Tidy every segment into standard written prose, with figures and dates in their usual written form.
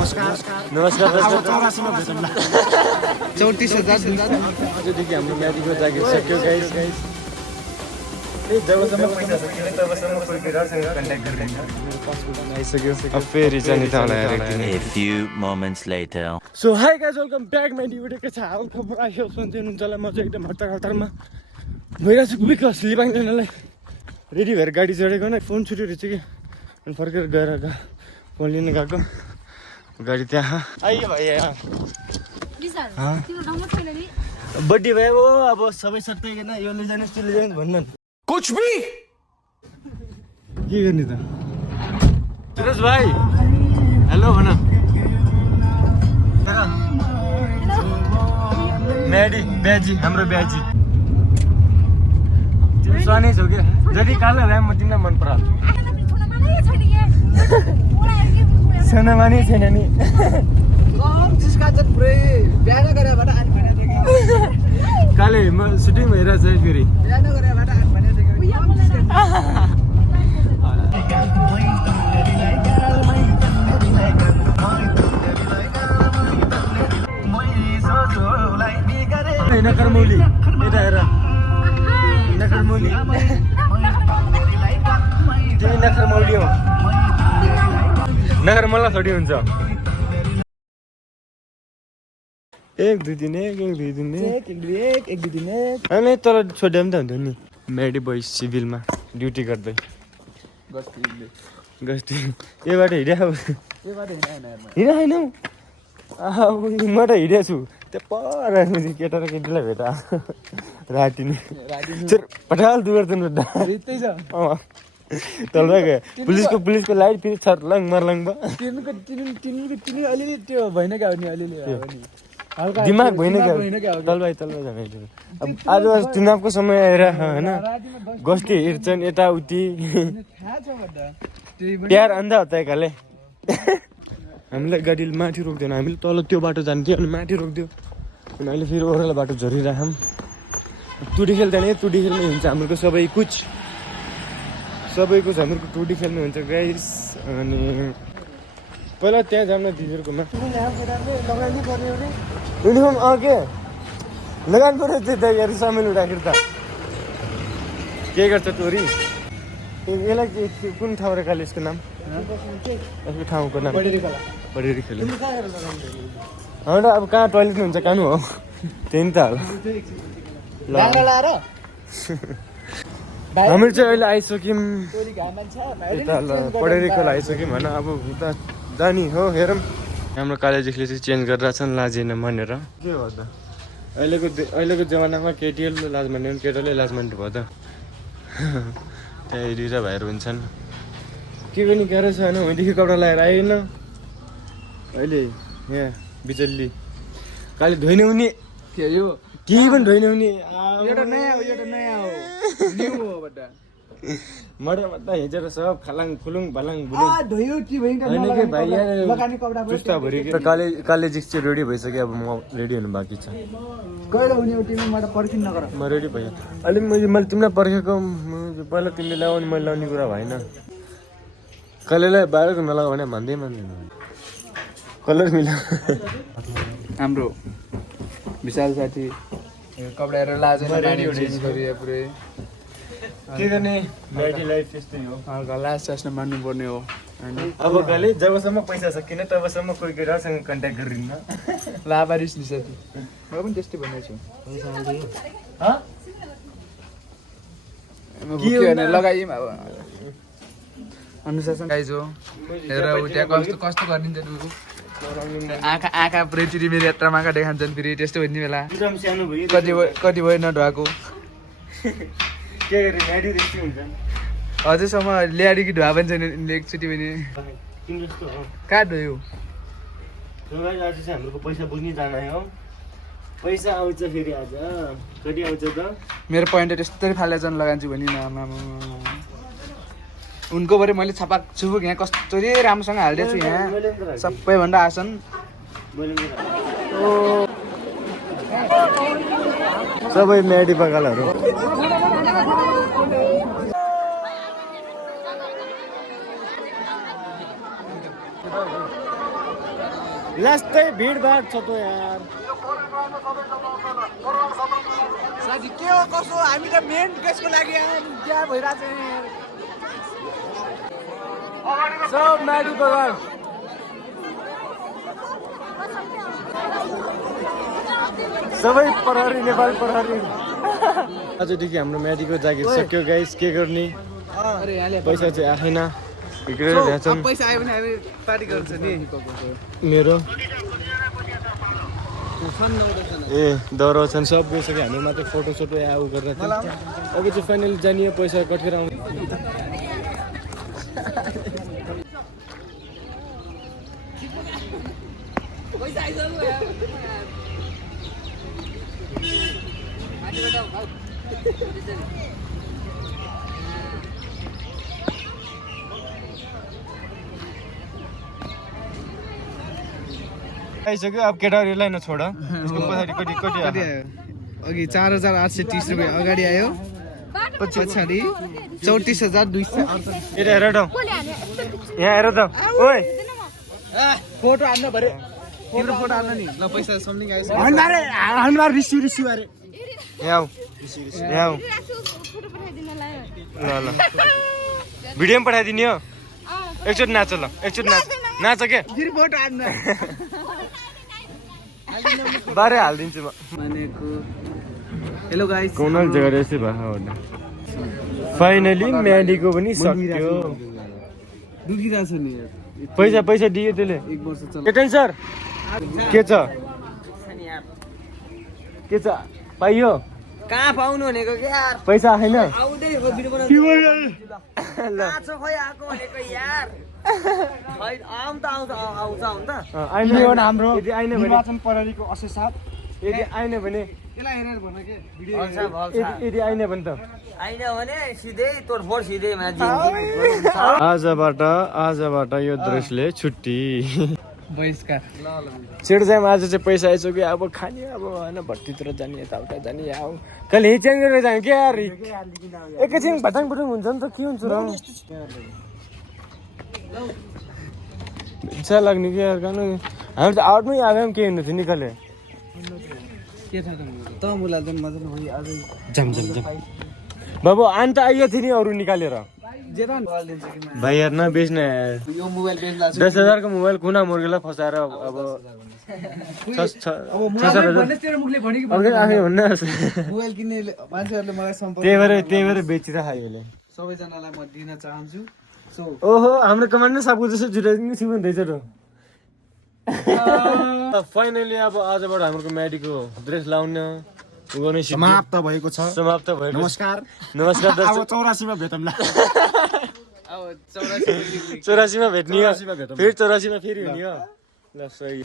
नमस्कार 34,000 आजदेखि हाम्रो म्याडीको जागिर सक्यो गाइस जबसम्म पैसा सकिन्छ तबसम्म कोही केटासँग कन्ट्याक्ट गरिदिन्छ आइसक्यो अब फेरि जाने तालाई A few moments later. So hi guys welcome back my video के छ हाल खबर आयो सन्चै हुनुहुन्छ होला म चाहिँ एकदम हतारमा भइरहेको छु बिकज लिबाङ जानलाई रेडी भएर गाडी चढेको न फोन छुट्यो रहेछ कि अनि फर्केर गएर फोन लिन गएको गाडी त्यहाँ आइयो भाइ बर्थडे भयो अब सबै सट्टाइकन यो लिजानुहोस् त्यो लिजानुहोस् भन्न कुछ भी के गर्ने त सुरज भाइ हेलो भन म्याडी ब्याजी हाम्रो ब्याजी तिमी सानै छौ क्या जति कालो भए म तिमीलाई मन पराउँछु सानोमा नै छैन नि काले म सुटिङ भइरहेछ है फेरि नकरमौली यता हेर नकरमौली त्यही नकरमौली हो नकरमौला छोडी हुन्छ एक दुई दिन अनि तल छोड्यो पनि त हुन्थ्यो नि म्याडी बोइज सिभिलमा ड्युटी गर्दै गस्ती योबाट हिँड्या होइन म त हिँडेको छु त्यो पर केटा र केटीलाई भेटा राति नै पठाल दुर्दैन तल पुलिसको लाइट फेरि छर्लङ मर्लङ भयो अलिअलि त्यो भएन क्या अलिअलि दिमाग भएन क्या तलबाई जाने अब आज चुनावको समय आएर होइन गस्ती हिँड्छन् यताउति प्यार अन्धा होता है काले हामीलाई गाडीले माथि रोक्दैन हामीले तल त्यो बाटो जान्थ्यो अनि माथि रोक्दियो अनि अहिले फेरि ओह्रालो बाटो झरिराखौँ टुडी खेल जाने टुडी खेल्नु हुन्छ हाम्रो सबै कुछ सबैको हाम्रो टुडी खेल्नु हुन्छ गाइस अनि पहिला त्यहाँ जाऊँ न दिदीहरूकोमा युनिफर्म के लगान पऱ्यो त्यो त यार सामान उठाखेरि त के गर्छ टोरी यसलाई कुन ठाउँ र काले यसको नाम यसको ठाउँको नाम बढेरी खेल्यो होइन अब कहाँ टोइलेट हुन्छ कानु हो त्यही नि त हाम्रो चाहिँ अहिले आइसक्यौँ यता पढेरीको आइसक्यौँ होइन अब उता जाने हो हेरौँ हाम्रो कलेजले चाहिँ चेन्ज गरिरहेको छन् लाजेन मानेर के हो त अहिलेको जमानामा केटीहरूले लाज मान्यो भने केटाले लाज मान्नु भयो त त्यहाँ दुईवटा भाइहरू हुन्छन् के गर्ने गाह्रो छ होइन वहीँदेखि कपडा लगाएर आएन अहिले यहाँ बिचल्ली काले धोइन हुने केही पनि धोइन हुने मटरमा त हिजो सब खालाङ खुलुङ भलाङ कालेजी चाहिँ रेडी भइसक्यो अब म रेडी हुनु बाँकी छ म रेडी भयो अहिले मैले तिमीलाई पर्खेको पहिला तिमीले लगाउने मैले लगाउने कुरा भएन कहिलेलाई बाहिरको नलगाऊ भने मान्दैन कलर मिला हाम्रो विशाल साथी कपडा हेरेर लाजेन पुरै के गर्ने लाइफ त्यस्तै हो हल्का लास्ट चास्न मान्नु पर्ने हो होइन अब कहिले जबसम्म पैसा सकिन तबसम्म कोही केटासँग कन्ट्याक्ट गरिन्न लाबारिस नि साथी म पनि त्यस्तै भनेको छु लगाइम अब अनुशासन गाइज हो हेर त्यहाँ कस्तो गरिदिन्छ आँखा पुरै चिरिमेर यात्रामा आँखा देखान्छन् फेरि त्यस्तो हुने बेला कति भयो नढुवाएको हजुरसम्म ल्याडी कि ढुवा पनि छैन एकचोटि पनि कहाँ ढोयो हाम्रो पैसा बुझ्ने जान हो पैसा आउँछ फेरि आज कति आउँछ त मेरो पोइन्ट त्यस्तै फाले जान लगान्छु भने उनको भरे मैले छपाक छुपुक यहाँ कस्तो राम्रोसँग हालिदिएको छु यहाँ सबैभन्दा आसन सबै म्याडी बगालहरू लास्टै भिडभाड छ त यार साथी के हो कसो हामी त मेन केसको लागि यहाँ भइरहेको छ सब म्याडी बगान सबै प्रहरी नेपाल प्रहरी आजदेखि हाम्रो म्याडीको जागिर सक्यो गाइस के गर्ने अरे यहाँले पैसा चाहिँ आएन बिग्रेर ल्याउँछौँ पैसा आयो भने हामी पार्टी गर्छ नि मेरो ए दौरा छन् सब गइसक्यो हामी मात्रै फोटो सोटो उ गरेर थियो अब चाहिँ फाइनली जानियो पैसा कटेर आउँछ आइसक्यो अब केटाहरूलाई नछोड यसको पछाडि कति कति आयो अघि 4,830 रुपियाँ अगाडि आयो पछाडि 34,200 यता हेर त यहाँ हेर त ओइ फोटो हान्न भरे तिम्रो फोटो हान्न नि ल पैसा सम्झिङ आएछ हनबार रिसी अरे यहाँ यहाँ ल ल भिडियो पनि पठाइदिने हो एकचोटि नाच ल एकचोटि नाच के फेरि फोटो हान्न बारे हालिदिन्छु म भनेको हेलो गाइस कोनल जग्गा यसै भयो फाइनली म्याडीको पनि सक्यो दुखिरहेको छ नि पैसा पैसा दियो त्यसले 1 वर्ष चल केटन सर के छ के छ पाइयो कहाँ पाउनु भनेको के यार पैसा आएन आउँदै हो भिडियो बनाउनु छ खोइ आको भनेको यार खै आउँ त आउँछ आउँछ त हाम्रो यदि आएन भने निर्वाचन प्रहरीको असेसाथ यदि आएन भने त्यसलाई हेरेर भन के भिडियो यदि आएन भने त आइन भने सिधै तोडफोड सिधै आजबाट यो दृश्यले छुट्टी बहिष्कार चिडजाम आज चाहिँ पैसा आइसक्यो कि अब खाने अब होइन भट्टीतिर जाने यताउता जाने अब कहिले हिच्याङ गरेर जाने क्या यार एकैछिन भटाङ भटाङ हुन्छ नि त के हुन्छ र इच्छा लाग्ने कि यार गानु हामी त आउटमै आएको पनि केही हुन्थ्यो नि कहिले के छ त मुला जुन मजा नहोइ आज जम बाबु आन त आइयो थियो नि अरू निकालेर जेरा मोबाइल दिन्छ कि भाइ यार नबेच्न यार यो मोबाइल बेच्ला 10,000 को मोबाइल कुना मुर्गेलाई फसाएर अब भन्ने तेरो मुखले भन्यो कि आफै भन्न मोबाइल किन्ने मान्छेहरुले मलाई सम्पर्क त्यही भएर बेचिरहेको अहिले सबैजनालाई म दिन चाहन्छु सो ओहो हाम्रो कमान्डर साहबको जस्तो जुटाइदिनु छु भन्दैछ र फाइनली अब आजबाट हाम्रो म्याडीको ड्रेस लाउन समाप्त भएको छ नमस्कार नमस्कार अब 84 मा भेटौँला अब 84 मा भेट्ने हो फेरि 84 मा फेरि हुने हो ल सही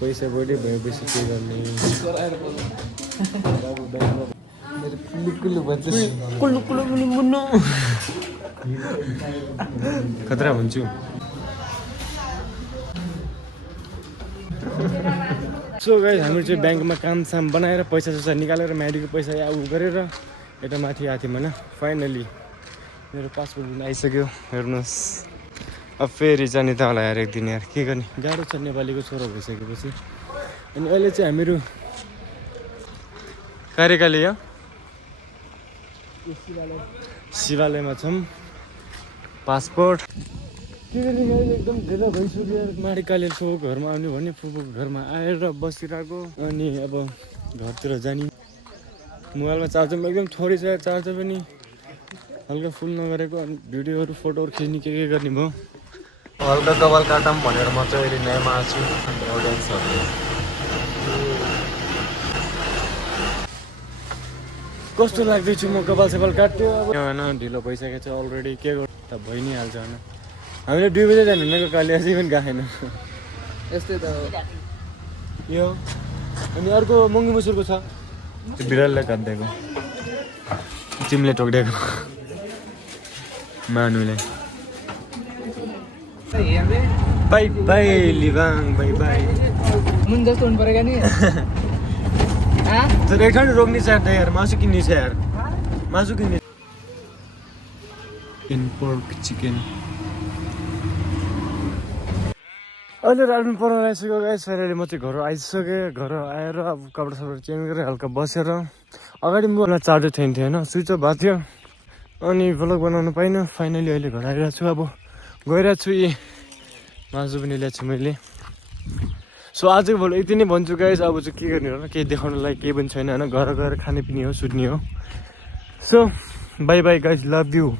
पैसा बढी भएपछि के गर्ने कुल्लु भन्छ कुल्लु मुन्नु खतरा भन्छु सो गाइस हामी चाहिँ ब्याङ्कमा कामसाम बनाएर पैसा सैसा निकालेर म्याडीको पैसा या उ गरेर यता माथि आएको थियौँ होइन फाइनली मेरो पासपोर्ट दिन आइसक्यो हेर्नुहोस् अब फेरि जाने त होला यार एक दिन यार के गर्ने गाह्रो छ नेपालीको छोरो भइसकेपछि अनि अहिले चाहिँ हामीहरू कार्यकालय शिवालयमा छौँ पासपोर्ट के गर्ने अहिले एकदम ढिलो भइसक्यो माडी काले छोको घरमा आउने भने फुपूको घरमा आएर बसिरहेको अनि अब घरतिर जाने मोबाइलमा चार्जर एकदम थोरै छ चार्जर पनि हल्का फुल नगरेको अनि भिडियोहरू फोटोहरू खिच्ने के गर्ने भयो हल्का कपाल काटौँ भनेर म चाहिँ अहिले नयाँमा आएको छु अडियन्सहरू कस्तो लाग्दैछु म कपाल सपाल काट्यो अब होइन ढिलो भइसकेको छ अलरेडी के गर्नु त भइ नै हाल्छ होइन हामीले 2 बजे जानु भनेको कहिले अझै पनि गएन यस्तै त यो अनि अर्को मङ्गी मसुरको छ त्यो बिराललाई काटिदिएको चिमले टोकिदिएको मानुलाई बाई बाई लिभाङ बाई बाई मुन जस्तो हुनु परेको नि तर एक ठाउँ रोक्ने छ यार मासु किन्ने छ यार मासु किन्ने इन पोर्क चिकन अहिले रात पनि पर्न आइसक्यो गाइस फेरि म चाहिँ घर आइसकेँ घर आएर अब कपडा सपडा चेन्ज गरेर हल्का बसेर अगाडि म चार्जर थिएन होइन स्विच अफ भएको थियो अनि भ्लग बनाउनु पाइनँ फाइनली अहिले घर आइरहेको छु अब गइरहेको छु यी मासु पनि ल्याएको छु मैले सो आजको भ्लग यति नै भन्छु गाइस अब चाहिँ के गर्ने होला केही देखाउनुलाई केही पनि छैन होइन घर गएर खाने पिने हो सुत्ने हो so by by guys love you